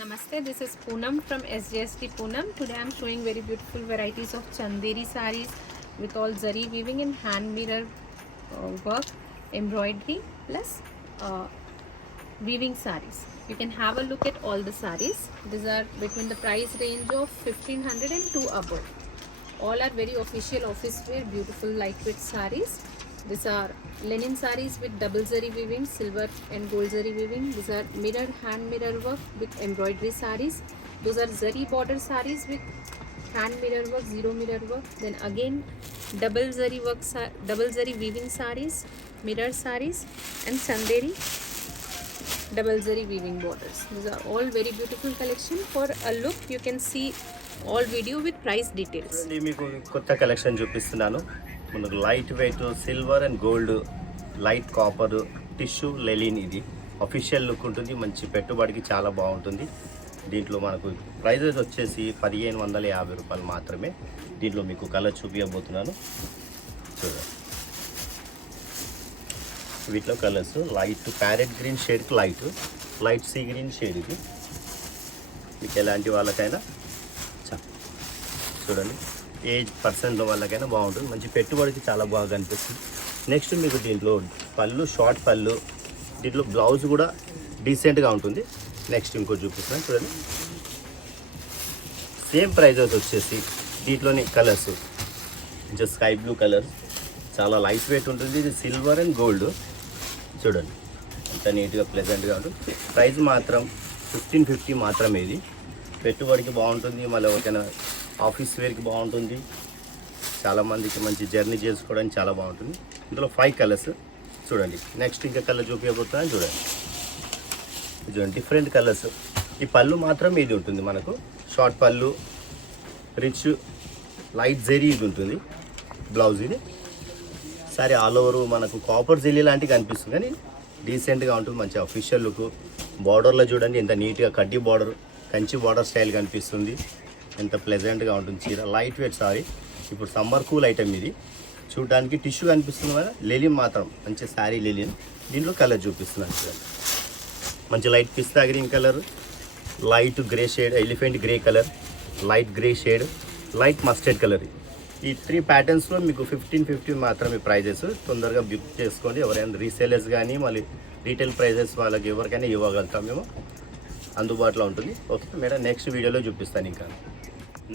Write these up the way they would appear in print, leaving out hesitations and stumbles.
Namaste, this is Poonam from SJST Poonam. Today I am showing very beautiful varieties of Chanderi sarees with all zari weaving and hand mirror work, embroidery plus uh, weaving sarees. You can have a look at all the sarees. These are between the price range of 1500 and 2 above. All are very official office wear, beautiful lightweight sarees. These are linen sarees with double zari weaving, silver and gold zari weaving. These are mirror hand mirror work with embroidery sarees. Those are zari border sarees with hand mirror work, zero mirror work. Then again double zari work, double zari weaving sarees, mirror sarees, and chanderi double zari weaving borders. These are all very beautiful collection. For a look, you can see all video with price details. మీకు కొత్త collection చూపిస్తున్నాను. మనకు light weight silver and gold, light copper, tissue, linen ఇది official look ఉంటుంది. మంచి పెట్టుబడికి చాలా బాగుంటుంది. దీంట్లో మనకు ప్రైజెస్ వచ్చేసి 1550 రూపాయలు మాత్రమే. దీంట్లో మీకు కలర్ చూపించబోతున్నాను, చూడండి. వీటిలో కలర్స్ లైట్ ప్యారెట్ గ్రీన్ షేడ్కి లైట్ సీ గ్రీన్ షేడ్. ఇది మీకు ఎలాంటి వాళ్ళకైనా చూడండి, ఏజ్ పర్సన్ వాళ్ళకైనా బాగుంటుంది. మంచి పెట్టుబడికి చాలా బాగా అనిపిస్తుంది. నెక్స్ట్ మీకు దీంట్లో పళ్ళు, షార్ట్ పళ్ళు, దీంట్లో బ్లౌజ్ కూడా డీసెంట్గా ఉంటుంది. నెక్స్ట్ ఇంకోటి చూపిస్తున్నాను, చూడండి. సేమ్ ప్రైజెస్ వచ్చేసి దీంట్లోని కలర్స్ కొంచెం స్కై బ్లూ కలర్, చాలా లైట్ వెయిట్ ఉంటుంది. ఇది సిల్వర్ అండ్ గోల్డ్, చూడండి అంత నీట్గా ప్లెజెంట్గా ఉంటుంది. ప్రైస్ మాత్రం 1550 మాత్రమే. ఇది పెట్టుబడికి బాగుంటుంది, మళ్ళీ ఎవరికైనా ఆఫీస్ వేర్కి బాగుంటుంది. చాలామందికి మంచి జర్నీ చేసుకోవడానికి చాలా బాగుంటుంది. ఇందులో 5 కలర్స్ చూడండి. నెక్స్ట్ ఇంకా కలర్ చూపించబోతున్నాను, చూడండి. చూడండి డిఫరెంట్ కలర్స్. ఈ పళ్ళు మాత్రం ఇది ఉంటుంది మనకు, షార్ట్ పళ్ళు, రిచ్ లైట్ జెరీ ఇది ఉంటుంది. బ్లౌజ్ ఇది సరే ఆల్ ఓవర్ మనకు కాపర్ జెల్లీ లాంటివి కనిపిస్తుంది, కానీ డీసెంట్గా ఉంటుంది. మంచి అఫీషియల్ లుక్. బార్డర్లో చూడండి ఎంత నీట్గా కడ్డీ బార్డర్, కంచి బార్డర్ స్టైల్ కనిపిస్తుంది. ఎంత ప్లెజెంట్గా ఉంటుంది చీర. లైట్ వెయిట్ సారీ, ఇప్పుడు సమ్మర్ కూల్ ఐటమ్ ఇది. చూడడానికి టిష్యూ కనిపిస్తుంది కదా, లెలిన్ మాత్రం మంచి శారీ లెలిన్. దీంట్లో కలర్ చూపిస్తున్నాను, చూడండి. మంచి లైట్ పిస్తా green colour, light grey shade, elephant grey colour, light grey shade, light mustard colour. ఈ 3 ప్యాటర్న్స్లో మీకు 1550 మాత్రమే ప్రైజెస్. తొందరగా బుక్ చేసుకోండి. ఎవరైనా రీసేలర్స్ కానీ మళ్ళీ రీటైల్ ప్రైజెస్ వాళ్ళకి ఎవరికైనా ఇవ్వగలుగుతాం మేము, అందుబాటులో ఉంటుంది. ఓకే మేడం, నెక్స్ట్ వీడియోలో చూపిస్తాను. ఇంకా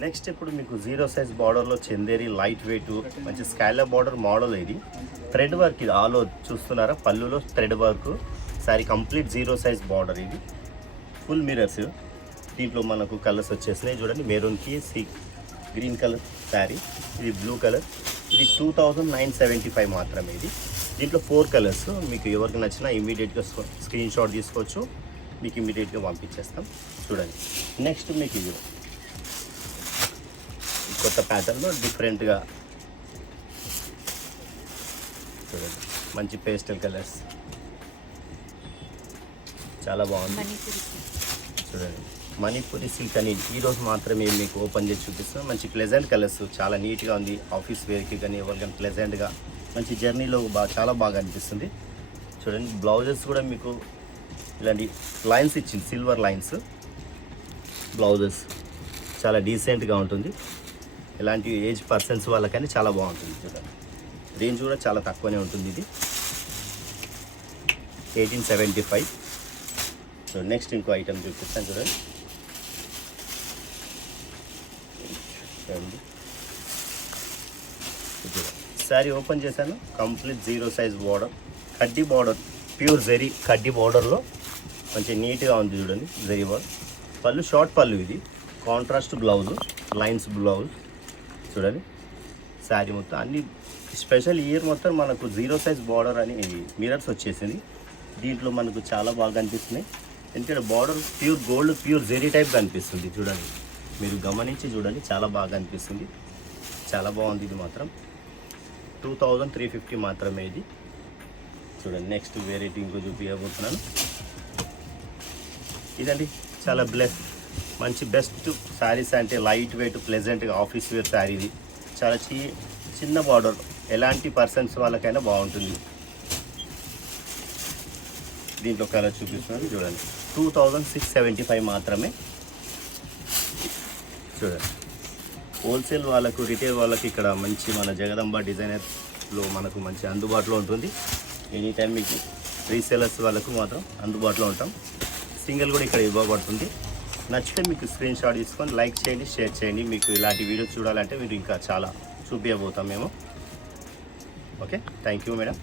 నెక్స్ట్ ఇప్పుడు మీకు 0 సైజ్ బార్డర్లో చందేరి లైట్ వెయిట్ మంచి స్కాలప్ బార్డర్ మోడల్. ఇది థ్రెడ్ వర్క్, ఇది ఆల్ చూస్తున్నారా, పళ్ళులో thread work. Sorry complete 0 size border. ఇది ఫుల్ మిరర్స్. దీంట్లో మనకు కలర్స్ వచ్చేసినాయి, చూడండి. మెరూన్కి సీ గ్రీన్ కలర్ శారీ, ఇది బ్లూ కలర్. ఇది 2975 మాత్రమే. ఇది దీంట్లో 4 కలర్స్. మీకు ఎవరికి నచ్చినా ఇమీడియట్గా స్క్రీన్ షాట్ తీసుకోవచ్చు, మీకు ఇమీడియట్గా పంపించేస్తాం. చూడండి నెక్స్ట్ మీకు ఇది కొత్త ప్యాటర్న్లో డిఫరెంట్గా చూడండి. మంచి పేస్టల్ కలర్స్, చాలా బాగుంది. చూడండి మణిపూరి సిల్క్ అని ఈరోజు మాత్రమే మీకు ఓపెన్ చేసి చూపిస్తున్నాం. మంచి ప్లెజెంట్ కలర్స్, చాలా నీట్గా ఉంది. ఆఫీస్ వేర్కి కానీ ఎవరికైనా ప్లెజెంట్గా మంచి జర్నీలో చాలా బాగా అనిపిస్తుంది. చూడండి బ్లౌజెస్ కూడా మీకు ఇలాంటి లైన్స్ ఇచ్చింది, సిల్వర్ లైన్స్ బ్లౌజెస్. చాలా డీసెంట్గా ఉంటుంది. ఇలాంటి ఏజ్ పర్సన్స్ వాళ్ళకని చాలా బాగుంటుంది. చూడండి రేంజ్ కూడా చాలా తక్కువనే ఉంటుంది. ఇది 1875. సో నెక్స్ట్ ఇంకో ఐటమ్ చూపిస్తాను, చూడండి. సారీ ఓపెన్ చేశాను, కంప్లీట్ 0 సైజ్ బార్డర్, కడ్డీ బార్డర్, ప్యూర్ జరీ కడ్డీ బార్డర్లో మంచి నీట్గా ఉంది. చూడండి జరీ బార్డర్. పళ్ళు షార్ట్ పళ్ళు, ఇది కాంట్రాస్ట్ బ్లౌజ్, లైన్స్ బ్లౌజ్. చూడండి శారీ మొత్తం అన్ని స్పెషల్ ఇయర్ మొత్తం మనకు 0 సైజ్ బార్డర్ అని మిరర్స్ వచ్చేసింది. దీంట్లో మనకు చాలా బాగా అనిపిస్తున్నాయి. ఎందుకంటే border pure gold, pure zari type కనిపిస్తుంది. చూడండి మీరు గమనించి చూడండి, చాలా బాగా అనిపిస్తుంది. చాలా బాగుంది. ఇది మాత్రం 2350 మాత్రమే. ఇది చూడండి. నెక్స్ట్ వెరైటీ ఇంకో చూపించబోతున్నాను. ఇదండి చాలా మంచి బెస్ట్ శారీస్ అంటే లైట్ వెయిట్ ప్లెజెంట్గా ఆఫీస్ వేర్ శారీ. ఇది చాలా చిన్న బార్డర్, ఎలాంటి పర్సన్స్ వాళ్ళకైనా బాగుంటుంది. దీంట్లో కలర్ చూపిస్తున్నాను, చూడండి. 2675 మాత్రమే. చూడండి, హోల్సేల్ వాళ్ళకు, రిటైల్ వాళ్ళకి ఇక్కడ మంచి మన జగదంబ డిజైనర్లో మనకు మంచి అందుబాటులో ఉంటుంది. ఎనీ టైం మీకు రీసేలర్స్ వాళ్ళకు మాత్రం అందుబాటులో ఉంటాం. సింగిల్ కూడా ఇక్కడ ఇవ్వబడుతుంది. నచ్చితే మీకు స్క్రీన్ షాట్ తీసుకొని లైక్ చేయండి, షేర్ చేయండి. మీకు ఇలాంటి వీడియోస్ చూడాలంటే మీరు ఇంకా చాలా చూపించబోతాం మేము. Okay, thank you madam.